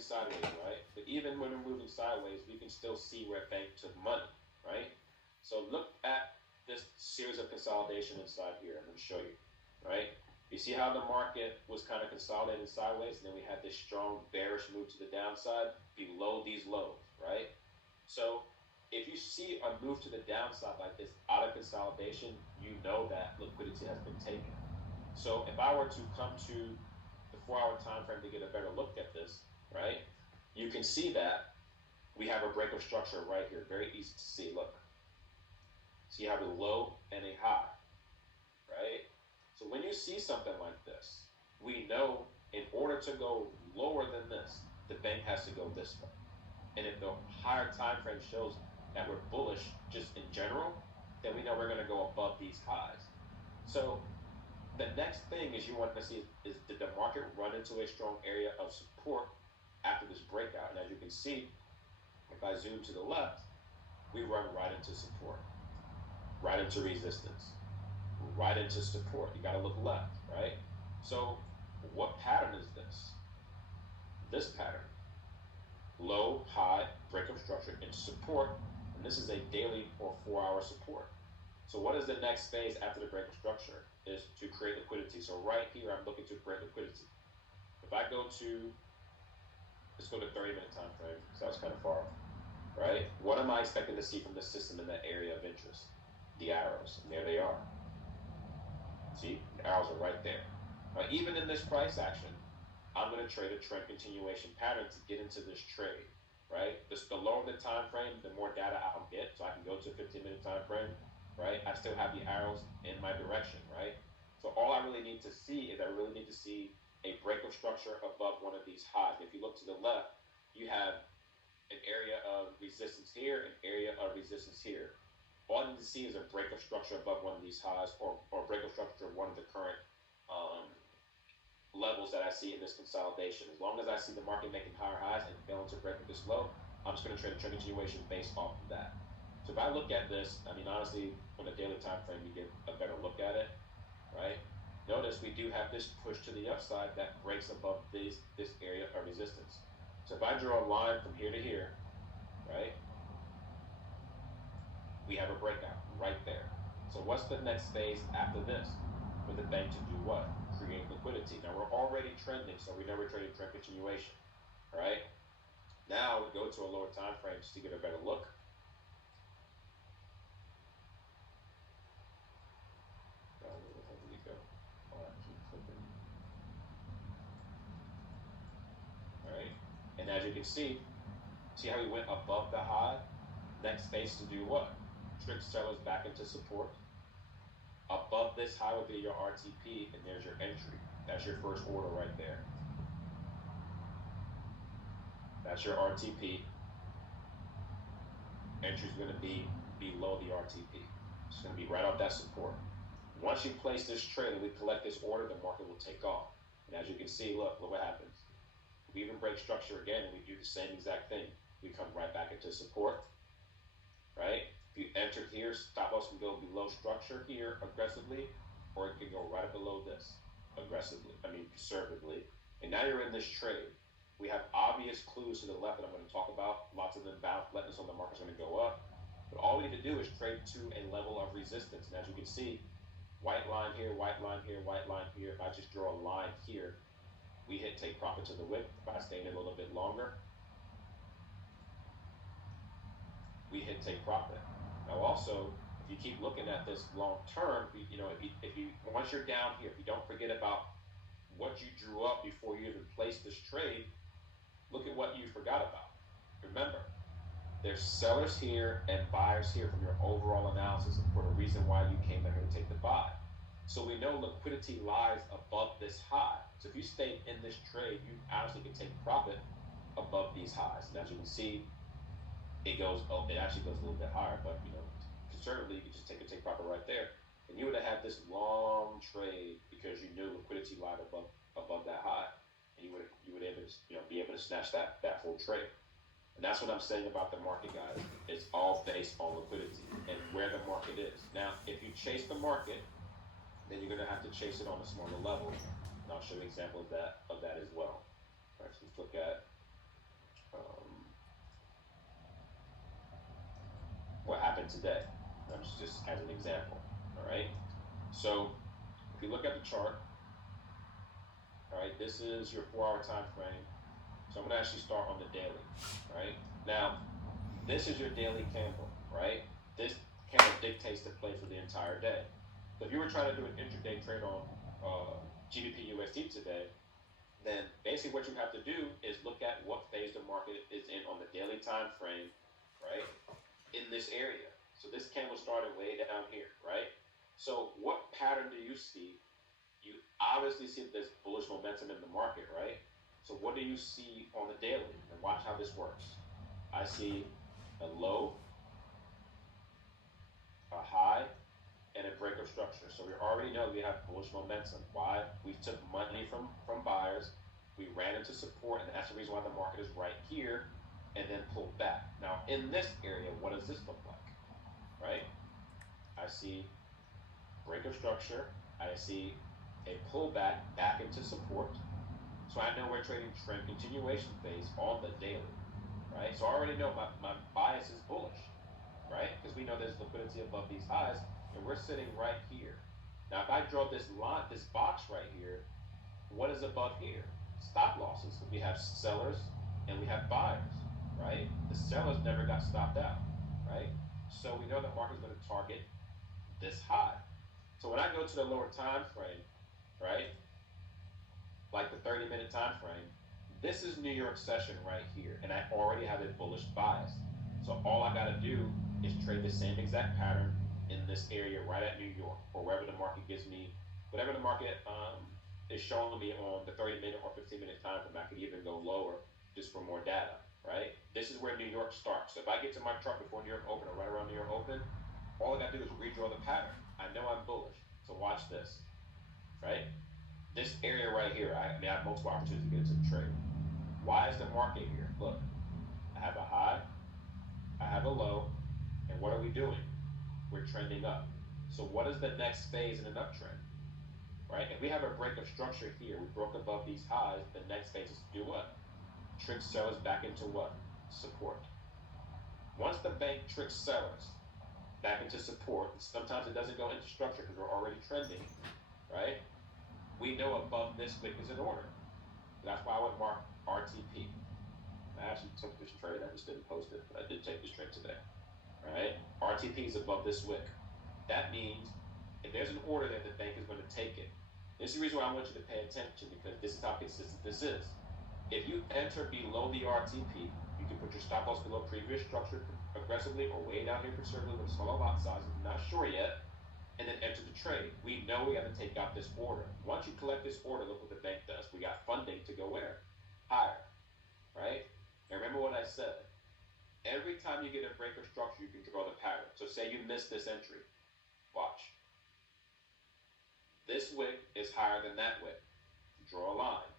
moving sideways, right? But even when we're moving sideways, we can still see where bank took money, right? So look at this series of consolidation inside here. I'm going to show you, right? You see how the market was kind of consolidating sideways, and then we had this strong bearish move to the downside below these lows, right? So if you see a move to the downside like this out of consolidation, you know that liquidity has been taken. So if I were to come to the 4-hour time frame to get a better look at this, right, you can see that we have a break of structure right here. Very easy to see. Look. So you have a low and a high, right? So when you see something like this, we know in order to go lower than this, the bank has to go this way. And if the higher time frame shows that we're bullish just in general, then we know we're going to go above these highs. So the next thing is you want to see is did the market run into a strong area of support after this breakout? And as you can see, if I zoom to the left, we run right into support, right into resistance, right into support. You got to look left, right? So what pattern is this? This pattern. Low, high, break of structure into support. And this is a daily or 4-hour support. So what is the next phase after the break of structure? Is to create liquidity. So right here, I'm looking to create liquidity. If I go to, let's go to 30-minute time frame, because that was kind of far, right? What am I expecting to see from the system in that area of interest? The arrows, and there they are. See, the arrows are right there. Now, even in this price action, I'm going to trade a trend continuation pattern to get into this trade, right? The lower the time frame, the more data I'll get. So I can go to a 15-minute time frame, right? I still have the arrows in my direction, right? So all I really need to see is I really need to see a break of structure above one of these highs. If you look to the left, you have an area of resistance here, an area of resistance here. All I need to see is a break of structure above one of these highs, or break of structure of one of the current levels that I see in this consolidation. As long as I see the market making higher highs and failing to break this low, I'm just going to trade a trend continuation based off of that. So if I look at this, I mean, honestly, on a daily time frame, you get a better look at it, right? Notice we do have this push to the upside that breaks above this area of resistance. So if I draw a line from here to here, right, we have a breakout right there. So what's the next phase after this? For the bank to do what? Create liquidity. Now we're already trending, so we know we're trading trend continuation, right? Now we go to a lower time frame just to get a better look. All right, and as you can see how we went above the high. Next phase to do what? Trick sellers back into support. Above this high would be your RTP, and there's your entry. That's your first order right there. That's your RTP. Entry is going to be below the RTP. It's going to be right off that support. Once you place this trade and we collect this order, the market will take off. And as you can see, look what happens. We even break structure again, and we do the same exact thing. We come right back into support, right? If you enter here, stop loss can go below structure here aggressively, or it can go right below this aggressively, conservatively. And now you're in this trade. We have obvious clues to the left that I'm going to talk about. Lots of them letting us know the market's going to go up. But all we need to do is trade to a level of resistance. And as you can see, white line here, white line here, white line here. If I just draw a line here, we hit take profit to the wick. If I stay in it a little bit longer, we hit take profit. Now also, if you keep looking at this long term, if you once you're down here, if you don't forget about what you drew up before you even placed this trade, look at what you forgot about. Remember, there's sellers here and buyers here from your overall analysis for the reason why you came in here to take the buy. So we know liquidity lies above this high. So if you stay in this trade, you honestly can take profit above these highs. And as you can see, it actually goes a little bit higher, but conservatively, you can just take profit right there. And you would have had this long trade because you knew liquidity lied above that high, and you would able to be able to snatch that full trade. And that's what I'm saying about the market, guys. It's all based on liquidity and where the market is. Now, if you chase the market, then you're going to have to chase it on a smaller level. And I'll show you an example of that as well. All right, so let's look at today. Just as an example. All right. So if you look at the chart, all right, this is your 4-hour time frame. So I'm going to actually start on the daily. Right now, this is your daily candle. Right. This candle dictates the play for the entire day. So if you were trying to do an intraday trade on GBP USD today, then basically what you have to do is look at what phase the market is in on the daily time frame, right, in this area. So this candle started way down here, right? So what pattern do you see? You obviously see that there's bullish momentum in the market, right? So what do you see on the daily? And watch how this works. I see a low, a high, and a break of structure. So we already know we have bullish momentum. Why? We took money from buyers, we ran into support, and that's the reason why the market is right here, and then pulled back. Now in this area, what does this look like? Right? I see break of structure. I see a pullback back into support. So I know we're trading trend continuation phase on the daily, right? So I already know my bias is bullish, right? Because we know there's liquidity above these highs, and we're sitting right here. Now, if I draw this line, this box right here, what is above here? Stop losses. We have sellers and we have buyers, right? The sellers never got stopped out, right? So we know the market's going to target this high. So when I go to the lower time frame, right, like the 30-minute time frame, this is New York session right here, and I already have a bullish bias. So all I got to do is trade the same exact pattern in this area right at New York, or wherever the market gives me, whatever the market is showing me on the 30-minute or 15-minute time frame. I could even go lower just for more data, right? This is where New York starts. So if I get to my chart before New York open or right around New York open, all I got to do is redraw the pattern. I know I'm bullish. So watch this, right? This area right here, I have multiple opportunities to get into the trade. Why is the market here? Look, I have a high, I have a low, and what are we doing? We're trending up. So what is the next phase in an uptrend? Right? If we have a break of structure here, we broke above these highs, the next phase is to do what? Trick sellers back into what? Support. Once the bank tricks sellers back into support, sometimes it doesn't go into structure because we're already trending, right? We know above this wick is an order. That's why I would mark RTP. I actually took this trade, I just didn't post it, but I did take this trade today. Right? RTP is above this wick. That means if there's an order there, the bank is going to take it. This is the reason why I want you to pay attention, because this is how consistent this is. If you enter below the RTP, you can put your stop loss below previous structure aggressively or way down here conservatively with a smaller lot size if you're not sure yet, and then enter the trade. We know we have to take out this order. Once you collect this order, look what the bank does. We got funding to go where? Higher. Right? Now remember what I said. Every time you get a break of structure, you can draw the pattern. So say you missed this entry. Watch. This wick is higher than that wick. Draw a line.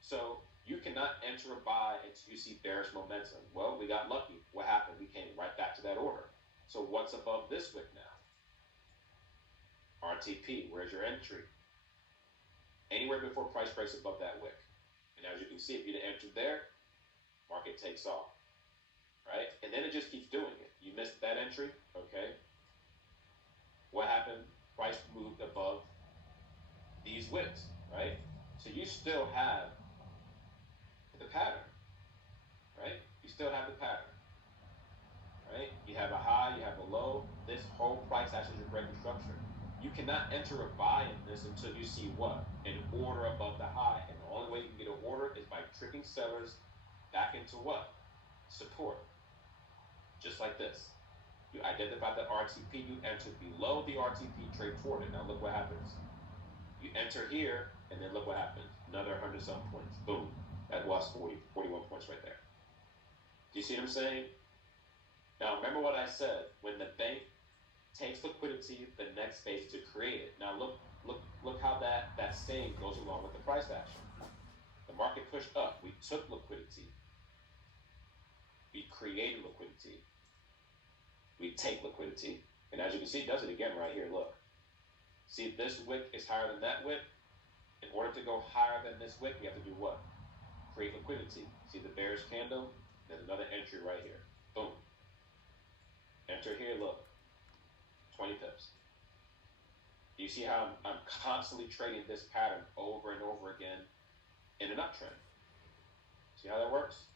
So you cannot enter a buy until you see bearish momentum. Well, we got lucky. What happened? We came right back to that order. So what's above this wick now? RTP. Where's your entry? Anywhere before price breaks above that wick. And as you can see, if you'd entered there, market takes off. Right? And then it just keeps doing it. You missed that entry, okay? What happened? Price moved above these wicks, right? So you still have the pattern, right? You still have the pattern, right? You have a high, you have a low. This whole price action is your break of structure. You cannot enter a buy in this until you see what? An order above the high. And the only way you can get an order is by tricking sellers back into what? Support. Just like this. You identify the RTP, you enter below the RTP, trade toward it. Now look what happens. You enter here, and then look what happens. Another 100-some points. Boom. That was 41 points right there. Do you see what I'm saying? Now remember what I said. When the bank takes liquidity, the next phase is to create it. Now look how that saying goes along with the price action. The market pushed up. We took liquidity. We created liquidity. We take liquidity. And as you can see, it does it again right here. Look. See, this wick is higher than that wick. In order to go higher than this wick, we have to do what? Create liquidity. See the bearish candle? There's another entry right here. Boom. Enter here, look. 20 pips. You see how I'm constantly trading this pattern over and over again in an uptrend. See how that works?